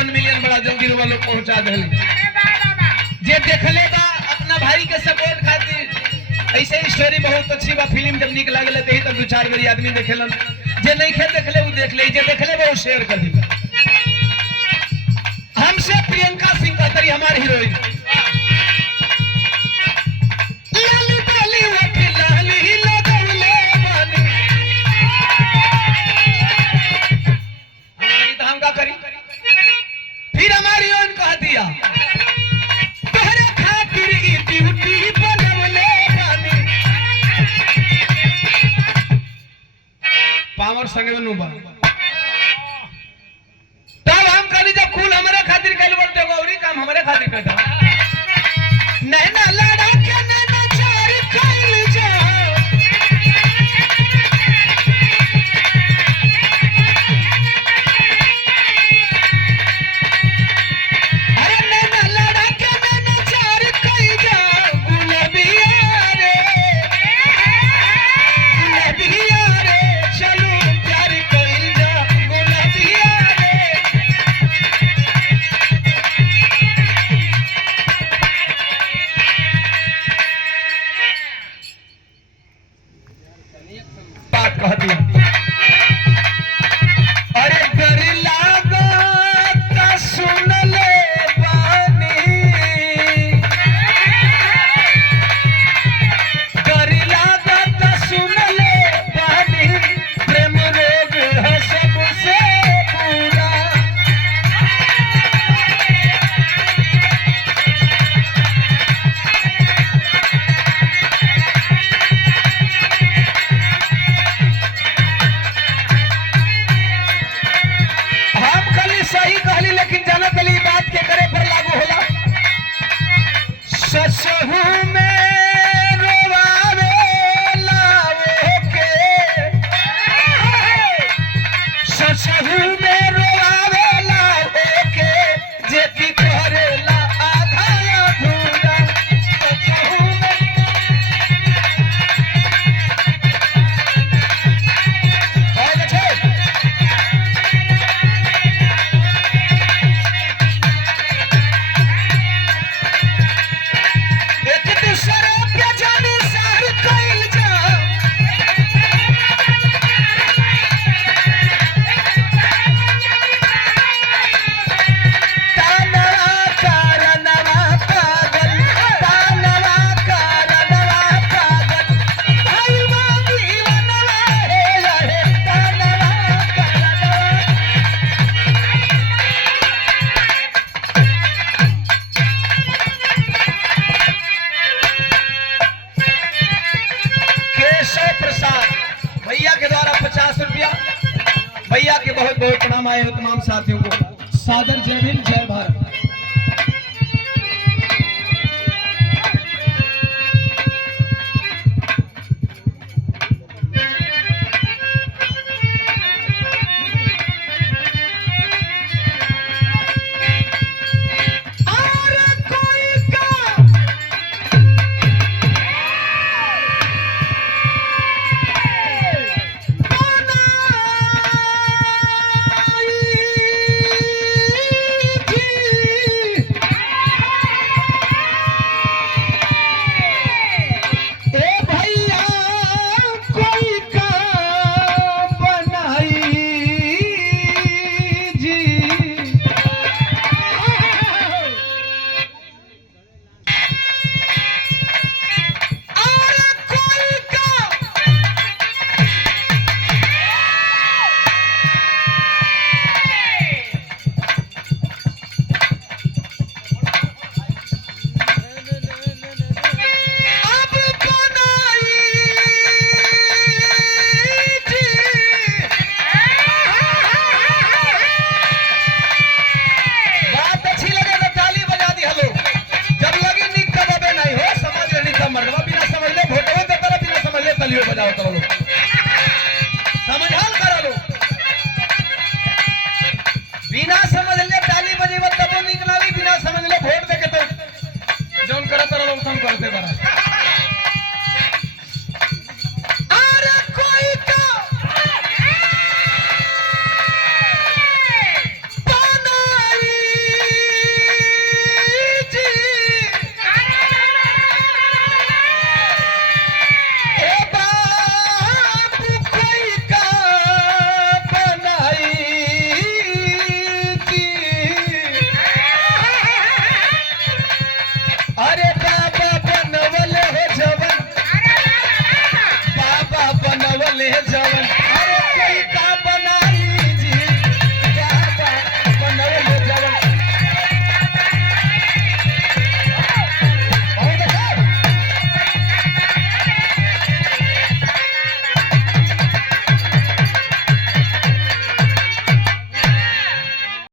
1 million बड़ा जल्दी वालों पहुंचा दे जे देखले बा अपना भाई के सपोर्ट खातिर ऐसे स्टोरी बहुत अच्छी बा। फिल्म जब निक लागले तही तो 2-4 गरी आदमी देखेलन, जे नहीं खे देखले वो देख ले, जे देखले वो शेयर कर दी। हमसे प्रियंका सिंह का तरी हमारी हीरोइन फिर हमारी हीरोइन कह दिया तोहरे खातिर ई ब्यूटी बनवले बानी। पावर संगे में नुबा तब हम कहली जब कुल हमारे खातिर कइल बोलते गौरी काम हमारे खातिर करता नैना लड़ा के नैना चार कइल जा कह दिया अरे कर लागत सुन ले बानी कर लागत सुन ले बानी प्रेम रोग है सबसे पूरा। सही कहली लेकिन जानत वाली बात के करे पर लागू होला। ससहु में रोवावे लावे के ससहु में रोवावे लावे के जे की करेला आधा अधूरा। ससहु में भैया के द्वारा 50 रुपया भैया के बहुत बहुत प्रणाम आए हो तमाम साथियों को सादर जय हिंद जय भारत। मर्दवा बिना समझ ले भोटवा के तरफ बिना समझ ले तलियो बजाओ तो लोग।